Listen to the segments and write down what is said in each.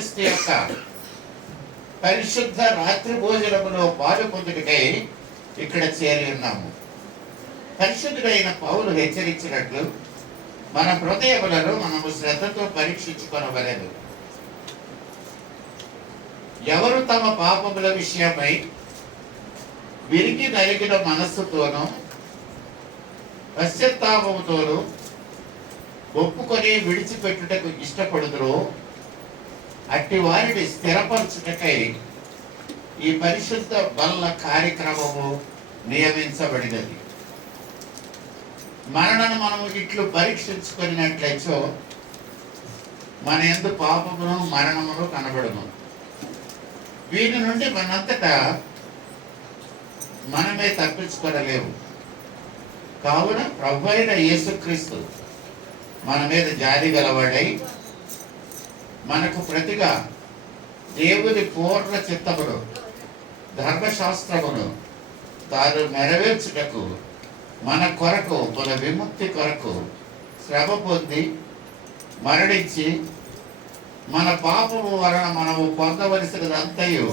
యేసుక్రీస్తు యొక్క పరిశుద్ధ రాత్రి భోజనములో పాలు పొందుటకై ఇక్కడ చేరి ఉన్నాము. పరిశుద్ధుడైన పౌలు హెచ్చరించినట్లు మన హృదయములను మనము శ్రద్ధతో పరీక్షించుకొనవలెను. ఎవరు తమ పాపముల విషయమై విరిగి నలిగిన మనస్సుతోనూ పశ్చాత్తాపముతోనూ ఒప్పుకొని విడిచిపెట్టుటకు ఇష్టపడుదురో అట్టి వారిని స్థిరపరచుటకై ఈ పరిశుద్ధ బల్ల కార్యక్రమము నియమించబడినది. మనలను మనము ఇట్లు పరీక్షించుకున్నట్లయితే మన యందు పాపమును మరణమును కనబడును. వీరి నుండి మనంతటా మనమే తప్పించుకోలేము. కావున ప్రభు అయిన యేసుక్రీస్తు మన మీద జాలి గలవాడై మనకు ప్రతిగా దేవుని పూర్ణ చిత్తమును ధర్మశాస్త్రమును తాను నెరవేర్చుటకు మన కొరకు, మన విముక్తి కొరకు శ్రమ పొంది మరణించి మన పాపము వలన మనము పొందవలసినదంతయు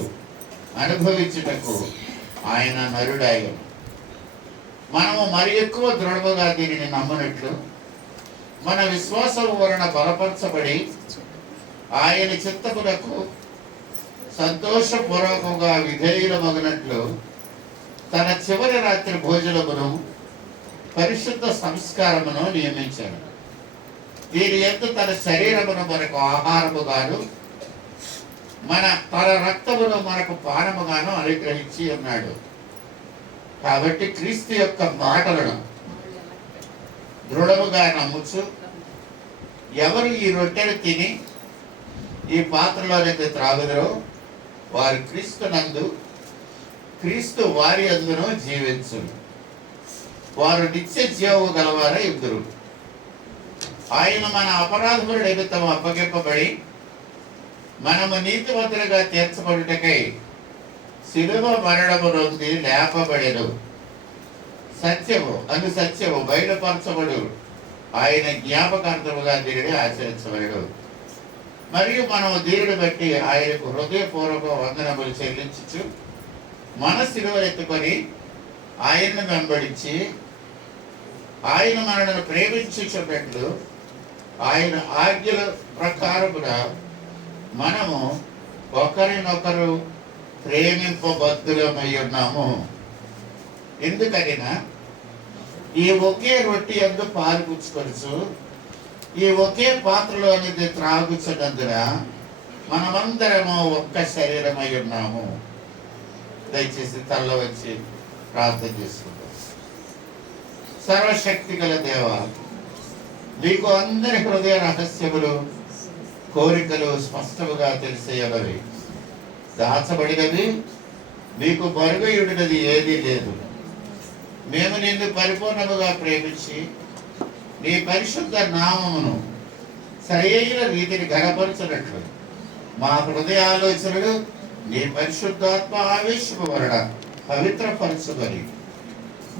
అనుభవించుటకు ఆయన నరుడాయను. మనము మరి ఎక్కువ దృఢముగా దీనిని నమ్మునట్లు మన విశ్వాసము వలన బలపరచబడి ఆయన చిత్తములకు సంతోషపూర్వకంగా విధేయులమగినట్లు తన చివరి రాత్రి భోజనమును పరిశుద్ధ సంస్కారమును నియమించాడు. దీని యందు తన శరీరమును మనకు ఆహారముగాను తన రక్తమును మనకు పానముగాను అనుగ్రహించి ఉన్నాడు. కాబట్టి క్రీస్తు యొక్క మాటలను దృఢముగా నమ్ముచు ఎవరు ఈ రొట్టెను తిని ఈ పాత్రలోనైతే త్రాగుదరో వారు క్రీస్తు నందు, క్రీస్తు వారి అందును జీవించు. వారు నిత్య జీవము గలవారై ఉందురు. ఆయన మన అపరాధముల నిమిత్తం అప్పగింపబడి మనము నీతిమంతులుగా తీర్చబడుటకై శిలువ మరణము నొంది లేపబడెను. సత్యము బయలుపరచబడు ఆయన జ్ఞాపకార్థముగా దీనిని ఆచరించబడడు. మరియు మనము దీనిని బట్టి ఆయనకు హృదయపూర్వక వందనములు చెల్లించు మన శిలువ ఎత్తుకొని ఆయన్ను వెంబడించి ఆయన మనలను ప్రేమించుచున్నట్లు ఆయన ఆజ్ఞల ప్రకారమున మనము ఒకరినొకరు ప్రేమింపబద్ధులమై ఉన్నాము. ఎందుకనినా ఈ ఒకే రొట్టె యందు పాలు పుచ్చుకొనుచు ఈ ఒకే పాత్రలో అనేది త్రాగుచున్నందున మనమందరము ఒక్క శరీరమై ఉన్నాము. దయచేసి తల్ల వచ్చి ప్రార్థన చేసుకుంటాం. సర్వశక్తి గల దేవ, మీకు అందరి హృదయ రహస్యములు, కోరికలు స్పష్టముగా తెలిసేయగలవి. దాచబడినది మీకు మరుగయుడినది ఏదీ లేదు. మేము నిన్ను పరిపూర్ణముగా ప్రేమించి నీ పరిశుద్ధ నామమును సరైన రీతిని ఘనపరచినట్లు మా హృదయ ఆలోచనలు నీ పరిశుద్ధాత్మ ఆవేశము వలన పవిత్రపరచుకొని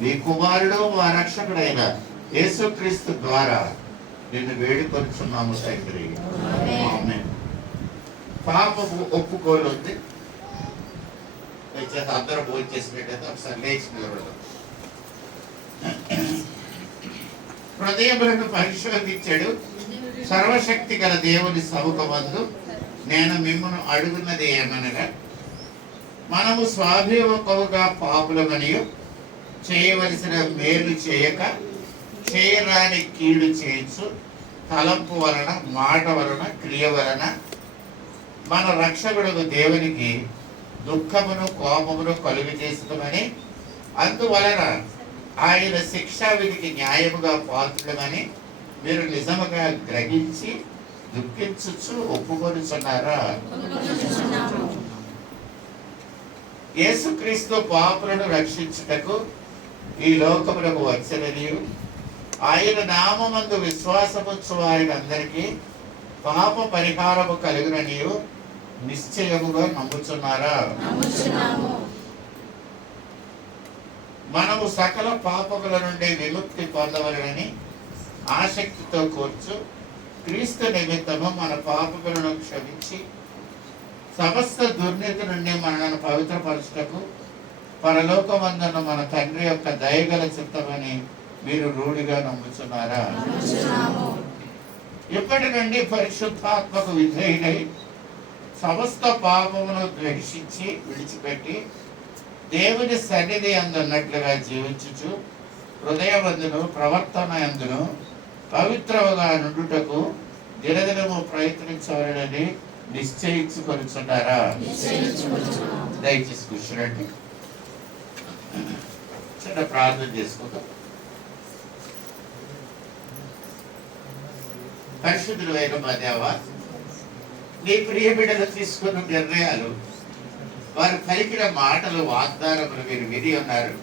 నీ కుమారుడు మా రక్షకుడైన యేసుక్రీస్తు ద్వారా నిన్ను వేడుకొనుచున్నాము తండ్రి. ఆమేన్. పాపము ఒప్పుకోనుంది. అందరూ భోజనం చేసినట్టయితే ఒకసారి లేచి నిలబడదాం. హృదయములను పరిశోధించాడు సర్వశక్తి గల దేవుని సముఖమందు నేను మిమ్మల్ని అడుగున్నది ఏమనగా, మనము స్వాభిముఖముగా పాపులమనియు చేయవలసిన మేలు చేయక చేయరాని కీడు చేయొచ్చు తలంపు వలన, మాట వలన, క్రియ వలన మన రక్షకుడు దేవునికి దుఃఖమును కోపమును కలుగు చేసుకుమని, అందువలన ఆయన శిక్షా విధికి న్యాయముగా పాత్రులమని మీరు నిజముగా గ్రహించి దుఃఖించుచు ఒప్పుకొనుచున్నారా? యేసుక్రీస్తు పాపులను రక్షించుటకు ఈ లోకములకు వచ్చననియు ఆయన నామమందు విశ్వాసముంచు వారికందరికీ పాప పరిహారము కలుగుననియు నిశ్చయముగా నమ్ముచున్నారా? మనము సకల పాపముల నుండి విముక్తి పొందవలనని ఆసక్తితో కూర్చు క్రీస్తు నిమిత్తము మన పాపములను క్షమించి సమస్త దుర్నీతి నుండి మనల్ని పవిత్రపరచుటకు పరలోకమందున్న మన తండ్రి యొక్క దయగల చిత్తమని మీరు రూఢిగా నమ్ముతున్నారా? ఇప్పటి నుండి పరిశుద్ధాత్మకు విధేయుడై సమస్త పాపమును ద్వేషించి విడిచిపెట్టి దేవుని సన్నిధి అందున్నట్లుగా జీవించుచు హృదయమందును ప్రవర్తన అందును పవిత్రముగా నుండుటకు దినదినము ప్రయత్నించవాలని నిశ్చయించుకొనుచున్నారా? దయచేసి కూర్చోండి. చిన్న ప్రార్థన చేసుకుందాం. పరిశుద్ధులైన మా దేవా, నీ ప్రియ బిడ్డలు తీసుకున్న నిర్ణయాలు, వారు పలికిన మాటలు, వాగ్దానములు మీరు విని ఉన్నారు.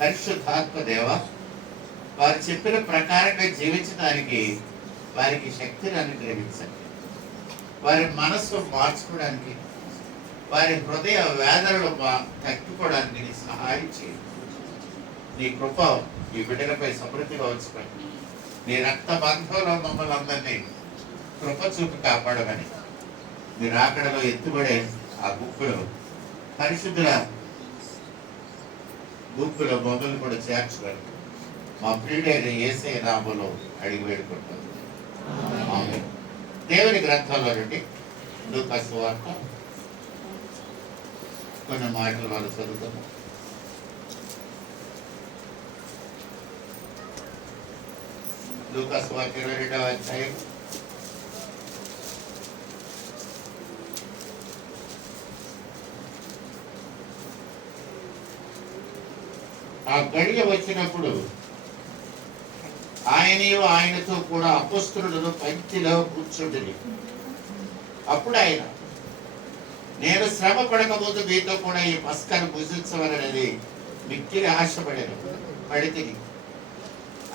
పరిశుద్ధాత్మ దేవ, వారు చెప్పిన ప్రకారంగా జీవించడానికి వారికి శక్తిని అనుగ్రహించండి. వారి మనస్సు మార్చుకోవడానికి, వారి హృదయ వేదనలు తట్టుకోవడానికి నీ సహాయం చేయండి. నీ కృప ఈ బిడ్డలపై సమృద్ధిగా ఉంచుకోండి. నీ రక్త బంధంలో మమ్మల్ని అందరినీ కృప చూపి కాపాడమని, మీరు ఆకడలో ఎత్తుబడే ఆ గుంపులో పరిశుద్ధుల గుంపులో మమ్మల్ని కూడా చేర్చుకొని మా ప్రియుడైన యేసయ్య నామములో అడిగి వేడుకుంటాం. దేవుని గ్రంథంలో నుండి లూకా సువార్త కొన్ని మాటలు వాళ్ళు చదువుతాము. లూకా సువార్త 22వ అధ్యాయం ఆ గడియ వచ్చినప్పుడు ఆయనతో కూడా అపొస్తలులను పంక్తిలో కూర్చుండిరి. అప్పుడు ఆయన, నేను శ్రమ పడకముందు మీతో కూడా ఈ పస్కాను భుజించవలనని మిక్కిలి పడితిని.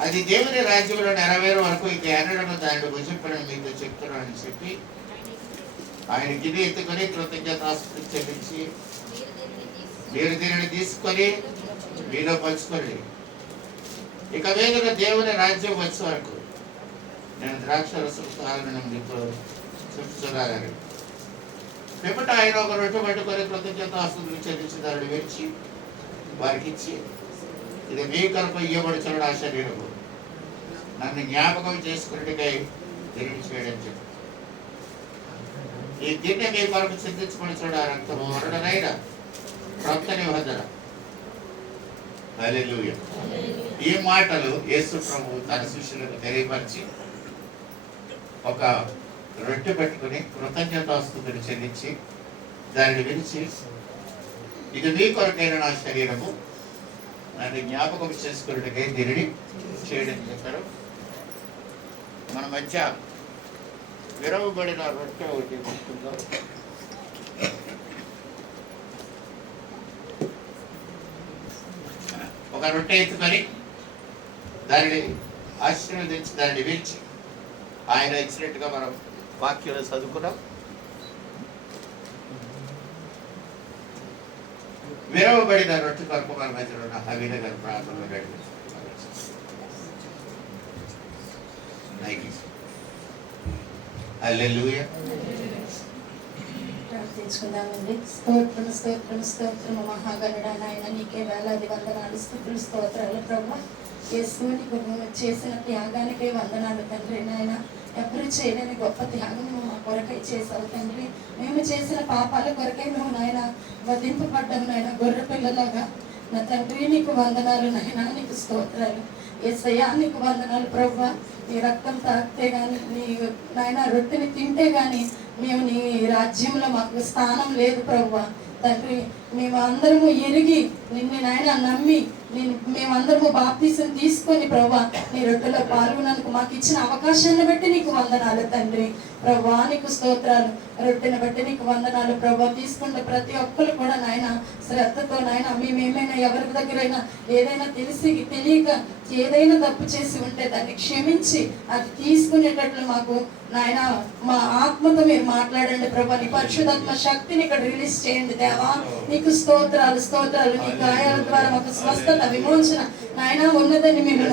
అది దేవుని రాజ్యంలో నెరవేరు వరకు ఇక ఎన్నడను దాన్ని భుజింపడని మీకు చెప్తున్నానని చెప్పి ఆయన గిన్నె ఎత్తుకొని కృతజ్ఞతాస్తుతి చెల్లించి, మీరు దీనిని తీసుకొని మీలో పంచుకోండి. ఇక మీద దేవుని రాజ్యం వచ్చే వరకు నేను ద్రాక్షరసం తాగను మీకు చెప్తున్నానని. పిమ్మట ఆయన ఒక రొట్టె పట్టుకొని కృతజ్ఞతాస్తుతులు చెల్లించి దాన్ని విరిచి వారికి ఇచ్చి, ఇది మీ కనుక ఇవ్వబడుచున్న ఆ శరీరము, నన్ను జ్ఞాపకం చేసుకున్నట్టుకై తిరిగి చేయడం చెప్పి, ఈ గిన్నె మీ కొరకు చింతించబడుచున్న ఆ రక్తము వరుడనైన రక్త నిబంధన. హల్లెలూయా. ఈ మాటలు యేసు ప్రభువు తన శిష్యులకు తెలియపరిచి ఒక రొట్టె పెట్టుకుని కృతజ్ఞతాస్తుతులు చెల్లించి దానిని విరిచి, ఇది మీ కొరకైన నా శరీరము, నన్ను జ్ఞాపకం చేసుకున్నట్టుగా దీనిని చేయడం చెప్పారు. మన మధ్య విరవబడిన రొట్టె ఒకటి తీసుకుందాం. ఒక రొట్టె ఎత్తుకొని దానిని ఆశీర్వదించి దానిని విరిచి ఆయన ఇచ్చినట్టుగా మనం వాక్యంలో చదువుకున్నాం. విరవబడిన రొట్టె కొరకు మన మధ్యలో ఉన్న హవీన గారి ప్రాంతంలో హల్లెలూయా. ప్రార్థించుకుందామండి. స్తోత్రం స్తోత్రం స్తోత్రం మహాగణుడా నాయన, నీకే వేలాది వందనాలు, స్తుతులు, స్తోత్రాలు ప్రభా. యేసు నీకు చేసిన త్యాగానికే వందనాలు తండ్రి. నాయన, ఎప్పుడు చేయలేని గొప్ప త్యాగం నువ్వు మా కొరకై చేసావు తండ్రి. మేము చేసిన పాపాల కొరకై నువ్వు నాయన వధింపబడ్డావు నాయన, గొర్రె పిల్లలాగా. నా తండ్రి నీకు వందనాలు నాయన, నీకు స్తోత్రాలు. యేసయ్యా నీకు వందనాలు ప్రభువా. నీ రక్తం తాగితే కానీ, నీ నాయన రొట్టెని తింటే కానీ మేము నీ రాజ్యంలో మాకు స్థానం లేదు ప్రభువా. తండ్రి, మేము అందరము ఎరిగి నిన్ను నాయన నమ్మి మేమందరము బాప్తీసం తీసుకొని ప్రభువా నీ రొట్టెలో పాల్గొన్నందుకు మాకు ఇచ్చిన అవకాశాన్ని బట్టి నీకు వందనాలు తండ్రి. ప్రభువా నీకు స్తోత్రాలు. రొట్టెని బట్టి నీకు వందనాలు ప్రభువా. తీసుకుంటే ప్రతి ఒక్కరు కూడా నాయన శ్రద్ధతో నాయన మేమేమైనా ఎవరి దగ్గరైనా ఏదైనా తెలియక ఏదైనా తప్పు చేసి ఉంటే దాన్ని క్షమించి అది తీసుకునేటట్లు మాకు నాయన మా ఆత్మతో మీరు మాట్లాడండి ప్రభా. నీ పరిశుద్ధాత్మ శక్తిని ఇక్కడ రిలీజ్ చేయండి దేవా. నీకు స్తోత్రాలు స్తోత్రాలు. నీ గాయాల ద్వారా మాకు స్వస్థత విమోచన నాయన ఉన్నదని మేము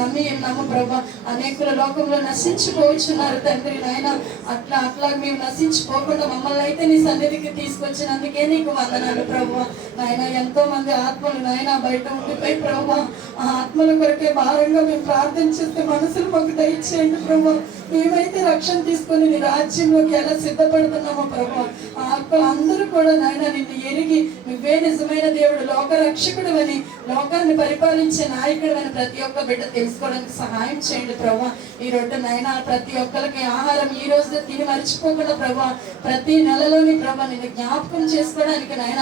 నమ్ము ప్రభా. అనేకుల లోకంలో నశించుకోవచ్చున్నారు తండ్రి. నాయన అట్లా అట్లా మేము నశించిపోకుండా మమ్మల్ని అయితే నీ సన్నిధికి తీసుకొచ్చినందుకే నీకు వందనాలు ప్రభువా. నాయన ఎంతో మంది ఆత్మలు నాయన బయట ఉండిపోయి ప్రభువా, ఆ ఆత్మల కొరకే భారంగా మేము ప్రార్థన చేస్తే మనసులు మాకు దయచేయండి ప్రభువా. మేమైతే రక్షణ తీసుకొని నీ రాజ్యంలోకి ఎలా సిద్ధపడుతున్నామో ప్రభువా, ఆ ఆత్మలు అందరూ కూడా నాయన నిన్ను ఎరిగి నువ్వే నిజమైన దేవుడు, లోక రక్షకుడు అని, లోకాన్ని పరిపాలించే నాయకుడు అని ప్రతి ఒక్క బిడ్డ తెలుసుకోవడానికి సహాయం చేయండి ప్రభా. ఈ రొట్టె నాయన ప్రతి ఒక్కరికి ఆహారం ఈ రోజు తిని మర్చిపోకుండా ప్రభా, ప్రతి నెలలోని ప్రభా నిన్ను జ్ఞాపకం చేసుకోవడానికి నాయన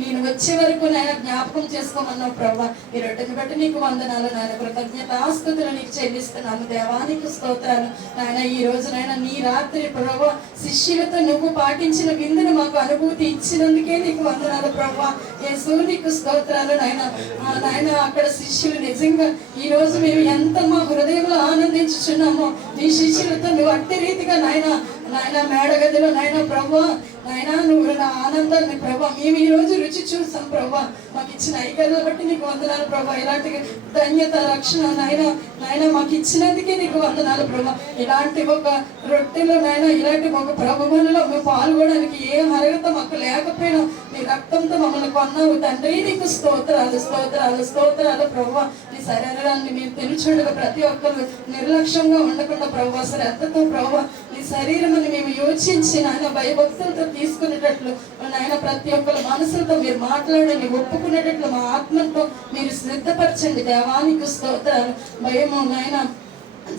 నేను వచ్చే వరకు నాయన జ్ఞాపకం చేసుకోమన్నావు ప్రభా. ఈ రొట్టెని బట్టి నీకు వందనాలు నాయన, కృతజ్ఞత ఆస్తుతులు నీకు చెల్లిస్తున్నాము దేవానికి స్తోత్రాలు నాయన. ఈ రోజు నాయన నీ రాత్రి ప్రభా శిష్యులతో నువ్వు పాటించిన విందును మాకు అనుభూతి ఇచ్చినందుకే నీకు వందనాలు ప్రభా. యేసు నీకు స్తోత్రాలు నాయన. నాయన అక్కడ శిష్యులు నిజంగా ఈ రోజు మేము ఎంత మా హృదయంలో ఆనందించుచున్నామో నీ శిష్యులతో నువ్వు అట్టి రీతిగా నాయన మేడగదిలో నాయన ప్రభా, నాయన నువ్వు నా ఆనందాన్ని ప్రభా మేము ఈ రోజు రుచి చూసాం ప్రభా. మాకు ఇచ్చిన ఐక్యతను బట్టి నీకు వందనాలు ప్రభా. ఇలాంటి ధన్యత రక్షణ నాయన మాకు ఇచ్చినందుకే నీకు వందనాలు ప్రభా. ఇలాంటి ఒక రొట్టెలో నాయన ఇలాంటి ఒక ప్రభువులలో మేము పాల్గొనడానికి ఏం అర్హత మాకు లేకపోయినా నీ రక్తంతో మమ్మల్ని కొన్నావు తండ్రి. నీకు స్తోత్రాలు స్తోత్రాలు స్తోత్రాలు ప్రభా. నీ శరీరాన్ని మేము తెలుచుండగా ప్రతి ఒక్కరు నిర్లక్ష్యంగా ఉండకుండా ప్రభా, శ్రద్ధతో ప్రభా నీ శరీరం అని మేము యోచించి నాయన భయభక్తులతో తీసుకునేటట్లు నాయన ప్రతి ఒక్కరు మనసులతో మీరు మాట్లాడండి, ఒప్పుకునేటట్లు మా ఆత్మతో మీరు సిద్ధపరచండి దేవానికి స్తోత్రాలు. భయము నాయన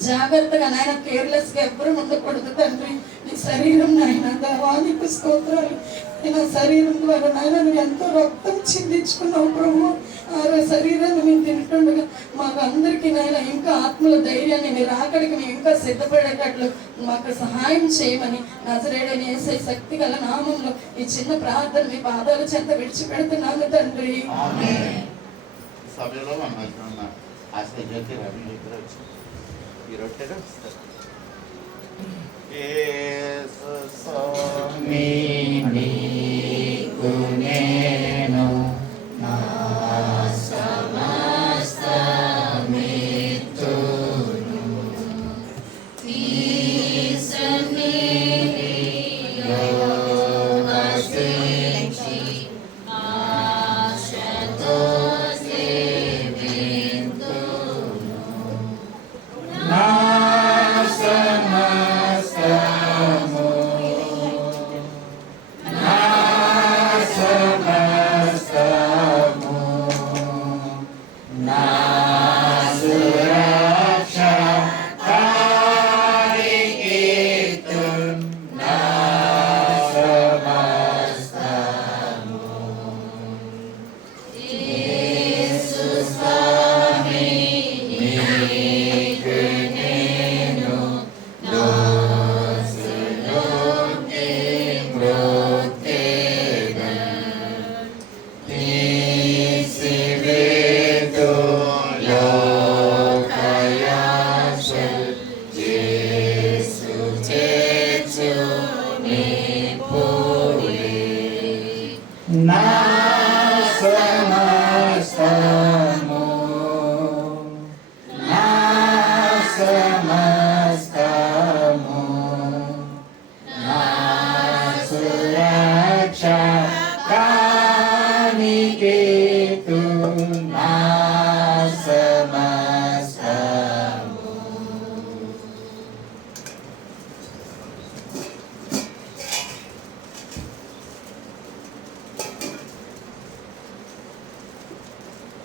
జాగ్రత్తగా నాయన కేర్లెస్ గా ఎవ్వరు ఉండకూడదు తండ్రి. నీ శరీరం నాయన దేవానికి స్తోత్రాలు. నా శరీరం ద్వారా నాయన నువ్వు ఎంతో రక్తం చిందించుకున్నావు ప్రభు. ఆ శరీరాన్ని మేము తింటుండగా మాకు అందరికీ నాయన ఇంకా ఆత్మల ధైర్యాన్ని మీరు ఆకడికి మేము ఇంకా సిద్ధపడేటట్లు మాకు సహాయం చేయమని నజరేయుడైన యేసయ్య శక్తి గల నామంలో ఈ చిన్న ప్రార్థన మీ పాదాల చెంత విడిచిపెడుతున్నాను తండ్రి. సభలో మన ఆశ్చర్యజ్యోతి రవి దగ్గర వచ్చి ఈ రొట్టెలు నేను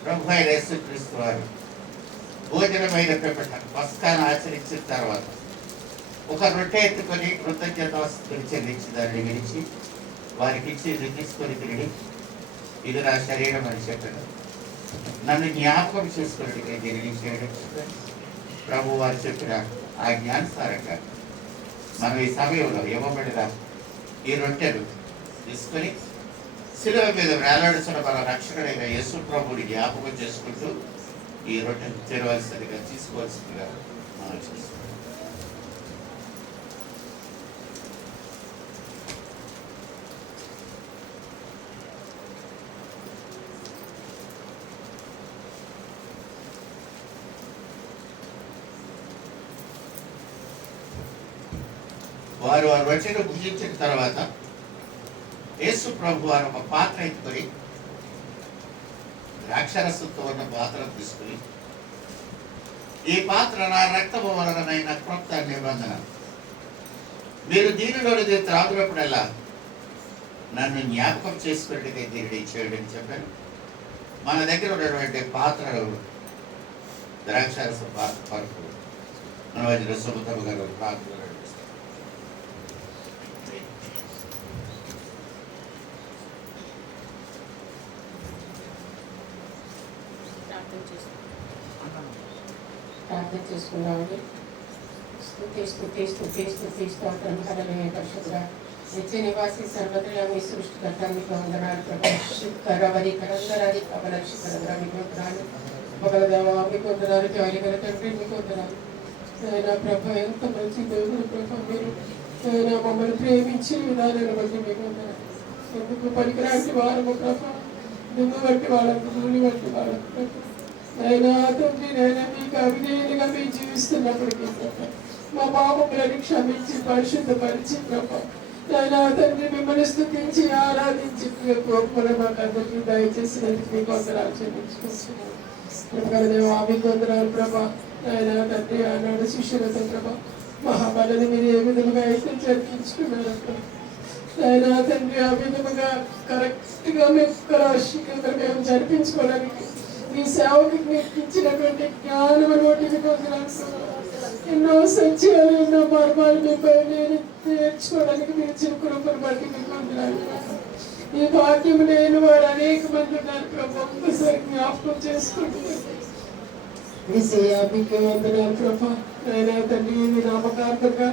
ప్రభువైన యేసుక్రీస్తు వారు భోజనమైన పిమ్మట పస్కాను ఆచరించిన తర్వాత ఒక రొట్టె ఎత్తుకొని కృతజ్ఞతాస్తుతులు చెల్లించి దాన్ని విరిచి వారికి ఇచ్చి ఇది తీసుకొని తిరిగి ఇది నా శరీరం అని చెప్పాను. నన్ను జ్ఞాపకం చేసుకున్నట్టుగా దీనిని చేయడం ప్రభు వారు చెప్పిన ఆ జ్ఞానసారంగా మనం ఈ సమయంలో ఇవ్వబడిన ఈ రొట్టెను తీసుకొని శిలువ మీద వేలాడుతున్న మన రక్షకుడైన యేసు ప్రభుని జ్ఞాపకం చేసుకుంటూ ఈ రొట్టెను తెరవలసిందిగా తీసుకోవాల్సిందిగా మనం చేస్తాం. వారు రొట్టెను భుజించిన తర్వాత యేసు ప్రభు వారు ఒక పాత్ర ఎత్తుకొని ద్రాక్షరసంతో ఉన్న పాత్రను తీసుకుని, ఈ పాత్ర నా రక్తము వలనైన క్రొత్త నిబంధన, మీరు దీనిలోనిది త్రాగునప్పుడల్లా నన్ను జ్ఞాపకం చేసుకున్నట్టుగా దీనిని చేయడం చెప్పాను. మన దగ్గర ఉన్నటువంటి పాత్రలు ద్రాక్షరస పాత్ర పరుపు మన వదిన సుమతమ్మ గారు ప్రార్థన ప్రార్థన చేసుకున్నామండి. స్తోత్రం హల్లెలూయా. పరిశుద్ధ నిత్య నివాసి సర్వత్రా మీ సృష్టికర్త మీకు వందనాలు ప్రభావరి కరందరాది కవలక్షికరంగా మీకు వందనాలు. మగల దేవా మీకు వందనాలు. జాలిగల తండ్రి మీకు వందనాలు. ఆయన ప్రభ ఎంత మంచి దేవుడు ప్రభ, మీరు ఆయన మమ్మల్ని ప్రేమించిన విధానాన్ని బట్టి మీకు వందనాలు. ఎందుకు పనికిరాని వారము ప్రభ, నిన్ను బట్టి వాళ్ళకు నూనె బట్టి వాళ్ళకు ప్రభ, ఆయన తండ్రి నేను మీకు అవిధేయులుగా మేము జీవిస్తున్నప్పటికీ ప్రభ, మా పాపములను క్షమించి పరిశుద్ధపరిచి ప్రభ, ఆయన తండ్రి మిమ్మల్ని స్తుతించి ఆరాధించి గొప్పలు మాకు అందరికీ దయచేసినందుకు మీకు వందనాలు చెల్లించుకుంటున్నాను. ప్రభా మీకు వందనాలు ప్రభా. ఆయన తండ్రి ఆనాడు శిష్యులతో ప్రభా మహాబలని మీరు ఏ విధముగా అయితే జరిపించుకున్నారు ప్రభా, ఆయన తండ్రి ఆ విధముగా కరెక్ట్గా మేము జరిపించుకోవడానికి మీ సేవకి మీకు ఇచ్చినటువంటి జ్ఞానమును బట్టి మీకు వందనాలు. ఎన్నో సత్యాలు ఎన్నో మర్మాలు మిమ్మల్ని నేర్చుకోవడానికి మీరు ఇచ్చిన కృపను బట్టి మీకు వందనాలు. ఈ భాగ్యం లేని వారు అనేక మంది ఉన్నారు ప్రభు, ఒక్కసారి జ్ఞాపకం చేసుకుంటున్నారు. మీకు వందనాలు ప్రభా. ఆయన తండ్రి ఇది నామకార్థంగా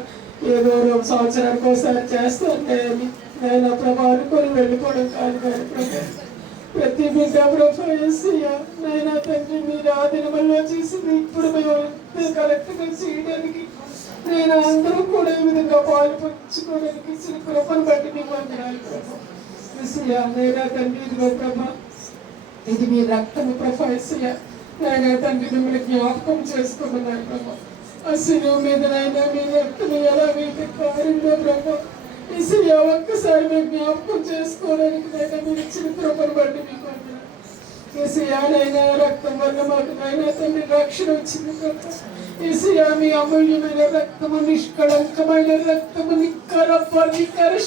ఏదో సంవత్సరానికి ఒకసారి చేస్తాను ఆయన ప్రభా అనుకొని వెళ్ళిపోవడం కాదు కానీ ప్రభా, ప్రతి బిడ్డ ప్రభా యేసయ్యా నాయన తండ్రి మీరు ఆ దినముల్లో చేసింది ఇప్పుడు మేము కరెక్ట్గా చేయడానికి నేను అందరూ కూడా ఈ విధంగా పాలు పంచుకోవడానికి ఇచ్చిన కృపను బట్టి మీకు వందనాలు ప్రభా. యేసయ్యా నాయన తండ్రి ఇదిగో ప్రభా, ఇది మీ రక్తము ప్రభా యేసయ్యా నాయన తండ్రి మిమ్మల్ని జ్ఞాపకం చేసుకోమన్నారు ప్రభా. ఆ శిలువ మీద నాయన మీ రక్తం ఎలా అయితే కారిందో ప్రభా యేసయ్యా ఒక్కసారి మేము జ్ఞాపకం చేసుకోవడానికి నాయన మీరు ఇచ్చిన కృపను బట్టి మీకు వందనాలు. యేసయ్యా నాయన రక్తం వల్ల మాకు నాయన తండ్రి రక్షణ వచ్చింది ప్రభా. యేసయ్యా మీ అమూల్యమైన రక్తము, నిష్కళంకమైన రక్తము, నిక్కర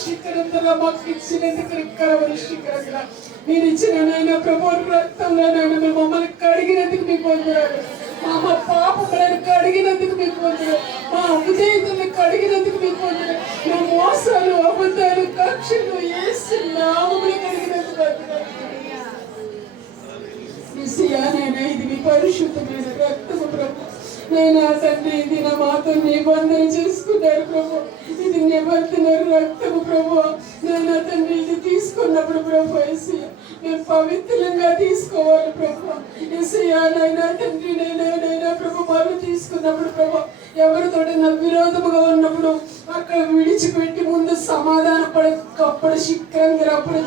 శిఖరంగా మాకు ఇచ్చినందుకు నిక్కరమైన శిఖరంగా మీరు ఇచ్చిన నాయన ప్రభు రక్తంలో నాయన మేము మమ్మల్ని కడిగినందుకు మీకు వందనాలు. మా పాపములను కడిగినందుకు మీకు వందనాలు. మా అవిధేయతలను కడిగినందుకు మీకు వందనాలు. మా మోసాలు అబద్ధాలు కక్షలు యేసు నామములో కడిగినందుకు వందనాలు. యేసయ్యా నాయన ఇది మీ పరిశుద్ధమైన రక్తము ప్రభు. నేను తండ్రి ఇది నా మాతో నిబంధన చేసుకున్నారు ప్రభు, ఇది నిబంధన రక్తము ప్రభు. నేను తండ్రి ఇది తీసుకున్నప్పుడు ప్రభు యేసయ్యా మేము పవిత్రంగా తీసుకోవాలి ప్రభు. యేసయ్యా నైనా తండ్రి నైనా ప్రభు మనం తీసుకున్నప్పుడు ప్రభు ఎవరితో విరోధముగా ఉన్నప్పుడు అక్కడ విడిచిపెట్టి ముందు సమాధాన పడకప్పుడు శిఖరంగా అప్పుడు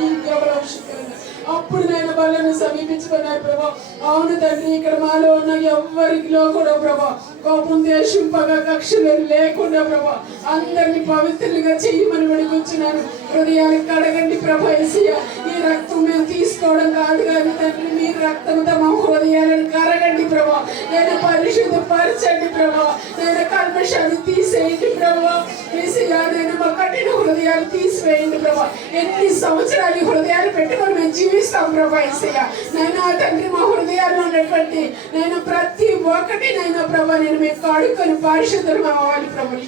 శిఖరంగా అప్పుడు నేను వాళ్ళని సమీపించుకున్నాను ప్రభా. అవును తండ్రి ఇక్కడ మాలో ఉన్న ఎవరిలో కూడా ప్రభా కోపం దేశం పగ కక్షలు లేకుండా ప్రభా అందరినీ పవిత్రులుగా చెయ్యమని వేడుకొచ్చున్నాను. హృదయాన్ని కడగండి ప్రభా యేసయ్యా. ఈ రక్తం మేము తీసుకోవడం కాదు కానీ తండ్రి మీ రక్తంతో మా హృదయాలను కరగండి ప్రభా. నేను పరిశుద్ధపరచండి ప్రభా. నేను కల్మషాన్ని తీసేయండి ప్రభా యేసయ్యా. నేను మా కఠిన హృదయాలు తీసివేయండి ప్రభా. ఎన్ని సంవత్సరాలు హృదయాలు పెట్టుకొని మేము జీవిస్తాం ప్రభా యేసయ్యా. నైనా తండ్రి మా హృదయాల్లో ఉన్నటువంటి నేను ప్రతి ఒక్కటి నైనా ప్రభా నేను మీకు కడుక్కొని పరిశుద్ధం అవ్వాలి ప్రభు.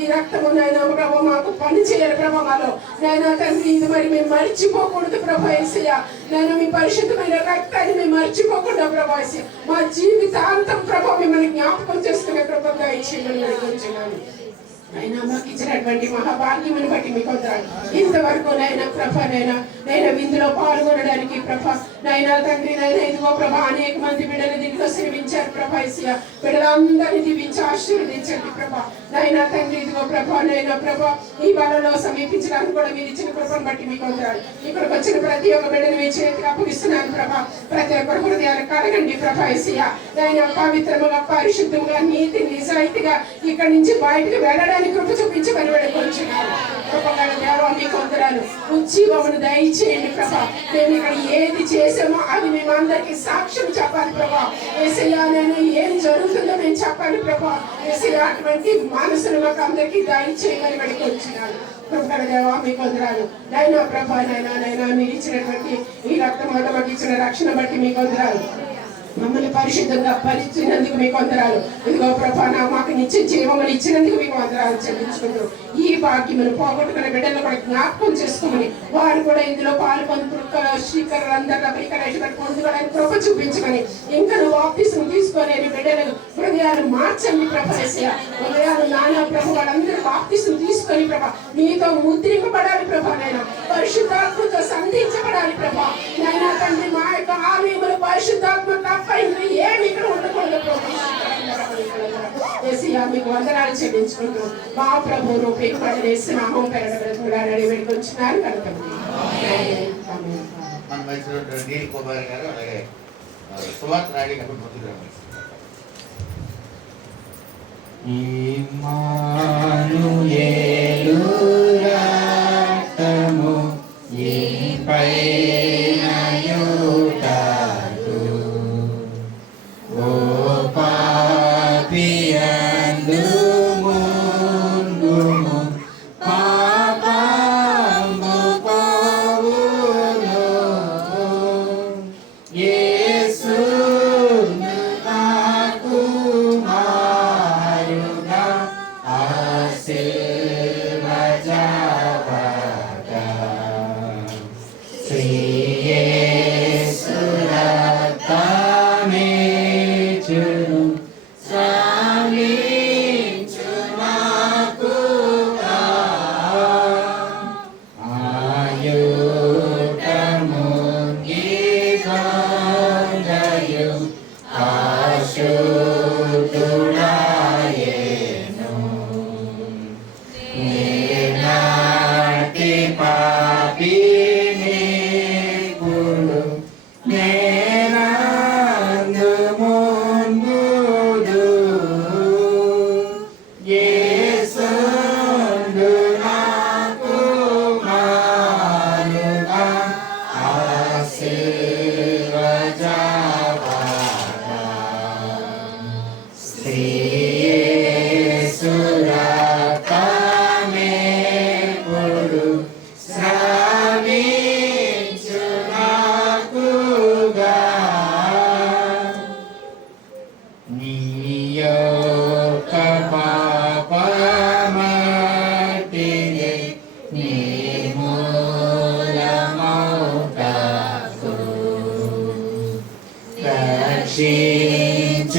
ఈ రక్తము నైనా ప్రభా మాకు పని చేయాలి ప్రభా మాలో నైనా తండ్రి. ఇది మరి మేము మర్చిపోకూడదు ప్రభా యేసయ్యా. నేను మీ పరిశుద్ధమైన రక్తాన్ని మేము మర్చిపోకుండా ప్రభా యేసయ్యా మా జీవితాంతం ప్రభా మిమ్మల్ని జ్ఞాపకం చేసుకునే ప్రభా దయచేయమని వేడుకొంచున్నాను. అయినా మాకు ఇచ్చినటువంటి మహాభాగ్యమును బట్టి మీకు వందనాలు. ఇంతవరకు నైనా ప్రభా నైనా విందులో పాల్గొనడానికి ప్రభా నైనా తండ్రి నైనా ఇదిగో ప్రభా అనేక మంది బిడ్డలు దీంట్లో శ్రమించారు ప్రభా యేసయ్యా. బిడ్డలందరినీ దీవించి ఆశీర్వదించండి ప్రభా నైనా తండ్రి. ఇదిగో ప్రభా నైనా ప్రభా ఈ వాళ్ళలో సమీపించడానికి కూడా మీరు ఇచ్చిన కృపను బట్టి మీకు వందనాలు. ఇక్కడికి వచ్చిన ప్రతి ఒక్క బిడ్డను మీ చేతికి అప్పగిస్తున్నాను ప్రభా. ప్రతి ఒక్కరి హృదయాలు కడగండి ప్రభా యేసయ్యా. నైనా పవిత్రముగా పరిశుద్ధముగా నీతి నిజాయితీగా ఇక్కడి నుంచి బయటకు వెళ్ళడానికి చేయడానికి కృప చూపించమని వేడుకొంచున్నాను. కృపగల దేవా మీకు వందనాలు. ఉజ్జీవమును దయచేయండి ప్రభా. మేము ఇక్కడ ఏది చేసామో అది మేమందరికీ సాక్ష్యం చెప్పాలి ప్రభా. యేసయ్యా నేను ఏం జరుగుతుందో మేము చెప్పాలి ప్రభా. యేసయ్యా అటువంటి మనసును మాకు అందరికీ దయచేయమని వేడుకొంచున్నాను. కృపగల దేవా మీకు వందనాలు. నైనా ప్రభా నైనా మీరు ఇచ్చినటువంటి ఈ రక్తం వల్ల మాకు ఇచ్చిన రక్షణ బట్టి మీకు వందనాలు. మమ్మల్ని పరిశుద్ధంగా పరిచినందుకు మీకు వందనాలు. ఇదిగో ప్రభా మాకు నిత్య జీవములు ఇచ్చినందుకు మీకు వందనాలు చెల్లించుకుంటూ ఈ భాగ్యమును పోగొట్టుకునే బిడ్డలు కూడా జ్ఞాపకం చేసుకోమని వారు కూడా ఇందులో పాలు శ్రీకరులందరూ పొందుకోవడానికి కృప చూపించుకొని ఇంకా బాప్తిస్మం తీసుకోలేని బిడ్డలు హృదయాలు మార్చండి ప్రభా. హృదయాలు నానా ప్రభు వాళ్ళందరూ బాప్తిస్మం తీసుకొని ప్రభా మీతో ముద్రింపబడాలి ప్రభా. నైనా పరిశుద్ధాత్మతో సంధించబడాలి ప్రభా. నైనా తండ్రి మా యొక్క ఆలయములు పరిశుద్ధాత్మ తప్ప ఏమి ఇక్కడ ఉండకూడదు ప్రభా. మీకు వందనాలు చెల్లించుకుంటూ మా ప్రభు రూపేపడి వేసి నామం పెరగబడుతున్నారని వేడుకొంచున్నారు కనుక మన మధ్యలో నీల్ కుమార్ గారు అలాగే సువార్త రాడి గారు ముందుగా ఇమ్మానుయేలు రక్తము ఈపైన యుటకు ఓ పాపియందు ముందుము పాపంబు పోవును యేసును నాకు మారుగా ఆశీర్వజావగా శ్రీ యేసు రక్తమేచును శ్రావించు నాకుగా ఆయుటముంగి గంగయు ఆశుద్ధుడాయేను నేనాటి పాపిని ఇప్పుడు నేనందు ముందుదు యేసుండు నాకు మారుగా ఆశీర్వజావగా శ్రీ యేసు రక్తమేపుడు శ్రావించు నాకుగా నీ యొక్క పాపమట్టిని నీ మూలమౌటకు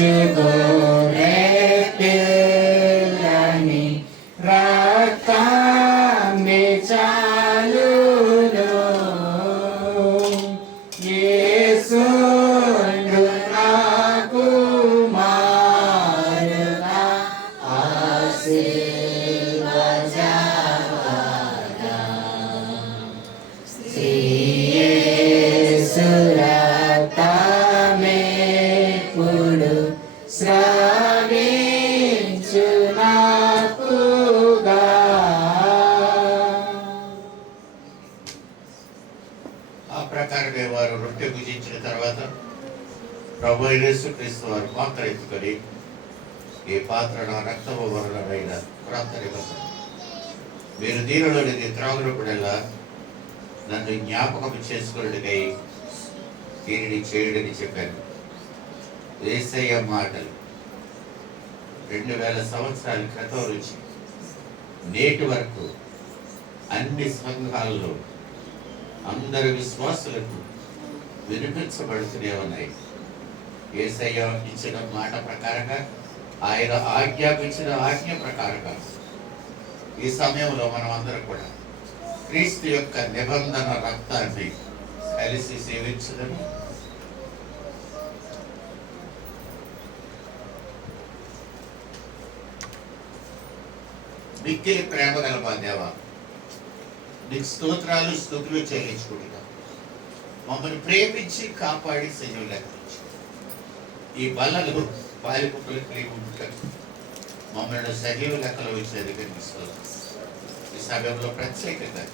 రక్షించుకోరే పిల్లని రక్తమే చాలును యేసుండు నాకు మారుగా ఆశీర్వజావగా శ్రీ యేసు రక్తమేపుడు శ్రావించు నాకుగా ఆ ప్రకారమే వారు రొట్టె భుజించిన తర్వాత ప్రభు యేసుక్రీస్తు వారు పాత్ర ఎత్తుకొని ఈ పాత్ర నా రక్తము వలనైన క్రొత్త నిబంధన మీరు దీనిలోనిది త్రాగునప్పుడల్లా నన్ను జ్ఞాపకం చేసుకున్నట్టుకై దీనిని చేయుడని చెప్పాను. యేసయ్య మాటలు 2000 సంవత్సరాల క్రితం నుంచి నేటి వరకు అన్ని సంఘాల్లో అందరి విశ్వాసులకు వినిపించబడుతూనే ఉన్నాయి. యేసయ్య ఇచ్చిన మాట ప్రకారంగా, ఆయన ఆజ్ఞాపించిన ఆజ్ఞ ప్రకారంగా ఈ సమయంలో మనం అందరం కూడా క్రీస్తు యొక్క నిబంధన రక్తాన్ని కలిసి సేవించడం. మిక్కిలి ప్రేమ గల మా దేవా, నీకు స్తోత్రాలు స్తుతులు చెల్లించుకుంటున్నాం. మమ్మల్ని ప్రేమించి కాపాడి సజీవులకు ఈ బలలో పాలిపుక్కలు కలిగి ఉంటారు. మమ్మల్ని సజీవ లెక్కలో ఇచ్చేందుకు స్తోత్రం. ఈ సమయంలో ప్రత్యేకంగా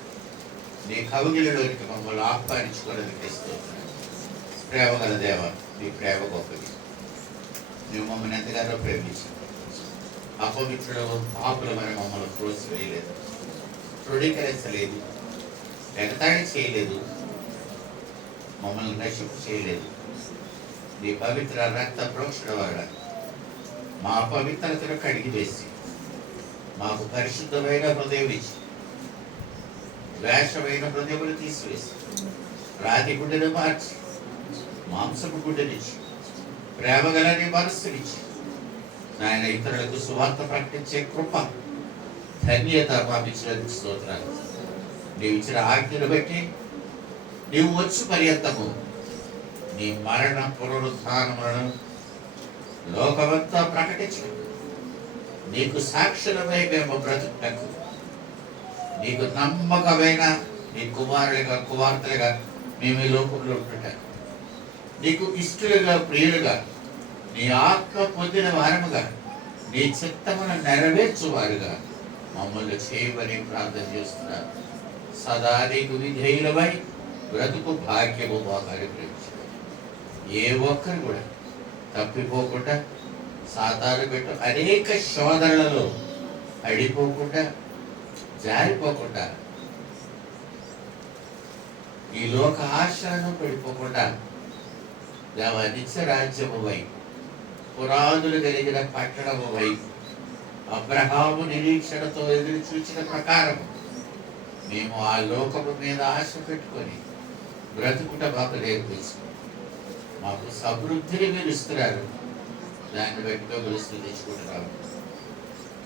నీ కవుగిలిలోనికి మమ్మల్ని ఆహ్వానించుకోవడానికి స్తోత్రం. ప్రేమ గల దేవ, నీ ప్రేమ గొప్పది. నువ్వు మమ్మల్ని ఎంతగానో ప్రేమించావు. అపవిత్రులు పాపులమని మమ్మల్ని ప్రోత్సహించలేదు, తృణీకరించలేదు, ఎగతాళి చేయలేదు, మమ్మల్ని నశింపు చేయలేదు. నీ పవిత్ర రక్త ప్రోక్షణ వల్ల మా పవిత్రతను కడిగి వేసి మాకు పరిశుద్ధమైన హృదయం ఇచ్చి వేషమైన హృదయములు తీసివేసి రాతి గుడ్డను మార్చి మాంసపు గుడ్డనిచ్చి ప్రేమ గల నీ మనస్సునిచ్చి నాయన ఇతరులకు సువార్త ప్రకటించే కృప ధన్యత పంపించినందుకు స్తోత్రాలు. నీవు ఇచ్చిన ఆజ్ఞను బట్టి నీవు వచ్చు పర్యంతము నీ మరణ పునరుద్ధానములను లోకమంతా ప్రకటించు. నీకు సాక్షులమై మేము బ్రతుకుటకు నీకు నమ్మకమైన నీ కుమారులుగా కుమార్తెలుగా మేము ఈ లోకంలో ఉంటుటకు నీకు ఇష్టలుగా ప్రియులుగా నీ ఆత్మ పొందిన వారముగా నీ చిత్తమును నెరవేర్చువారుగా మమ్మల్ని చేయమని ప్రార్థన చేస్తున్నాను. సదా నీకు విధేయులమై బ్రతుకు భాగ్యము మాకు అనుగ్రహించు. ఏ ఒక్కరు కూడా తప్పిపోకుండా సాతాను పెట్టు అనేక శోధనలలో అడిపోకుండా జారిపోకుండా ఈ లోక ఆశలను పడిపోకుండా నిత్య రాజ్యము వైపు పురాణులు కలిగిన పట్టణము వైపు అబ్రహాము నిరీక్షణతో ఎదురు చూచిన ప్రకారం మేము ఆ లోకము మీద ఆశ పెట్టుకొని బ్రతుకుట మాకు నేర్పించు. మాకు సమృద్ధిని మీరు ఇస్తున్నారు, దాన్ని బట్టి మేము స్తుతించుకుంటున్నాము.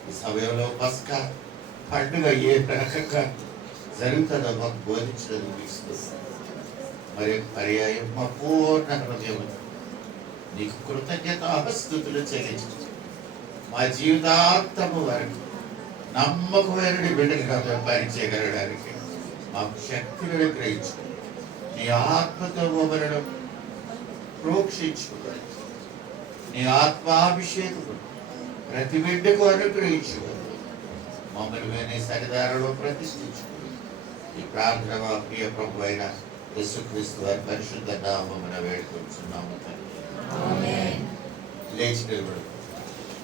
ఈ సమయంలో పస్కా పండుగ ఏ రకంగా జరుగుతుందో మాకు బోధించడం ఇస్తూ మరి పర్యాయం మా పూర్ణ హృదయం నీకు కృతజ్ఞతాస్తుతులు చెల్లించు. మా జీవితాంతము వరకు నమ్మకమైన బిడ్డలుగా మేము పనిచేయగలడానికి మాకు శక్తులను గ్రహించు. నీ ఆత్మతో మమ్మలను ప్రోక్షించుకున్నాడు. నీ ఆత్మాభిషేకము ప్రతి బిడ్డకు అనుగ్రహించు. మమ్మల్ని వినే సరిదారులో ప్రతిష్ఠించుకుని ఈ ప్రార్థన మా ప్రియ ప్రభు అయిన యేసుక్రీస్తు వారి పరిశుద్ధ నామమున వేడుకొంచున్నాము తండ్రి. లేచి నిలబడు.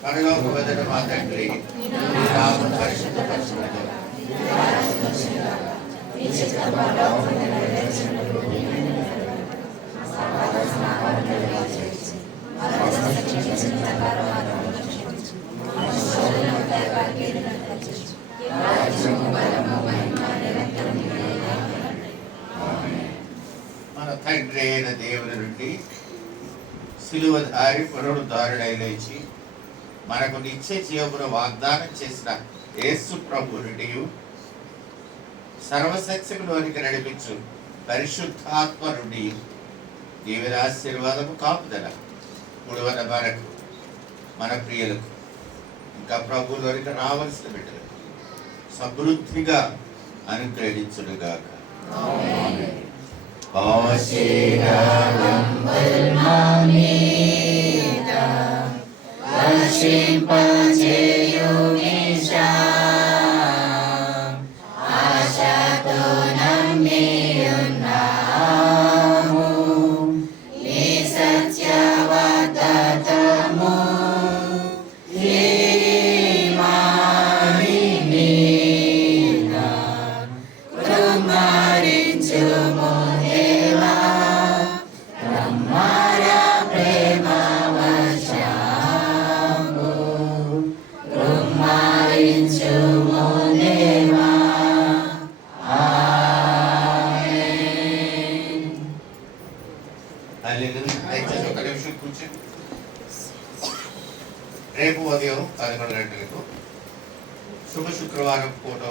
పరలోకమందున్న మా తండ్రి, నీ నామము పరిశుద్ధపరచబడును. మన తండ్రి అయిన దేవుని నుండి సిలువధారి పునరుద్ధారుడై లేచి మనకు నిత్య జీవమును వాగ్దానం చేసిన యేసు ప్రభు నుండి సర్వసత్యములోనికి నడిపించు పరిశుద్ధాత్మ నుండి దీవెన ఆశీర్వాదము కాపుదల కూడువన మనకు మన ప్రియులకు ఇంకా ప్రభువులోనికి రావలసిన బిడ్డలకు సమృద్ధిగా అనుగ్రహించునుగాక. దయచేసి ఒక నిమిషం కూర్చొని. రేపు ఉదయం 11 గంటలకు శుభ శుక్రవారం పూట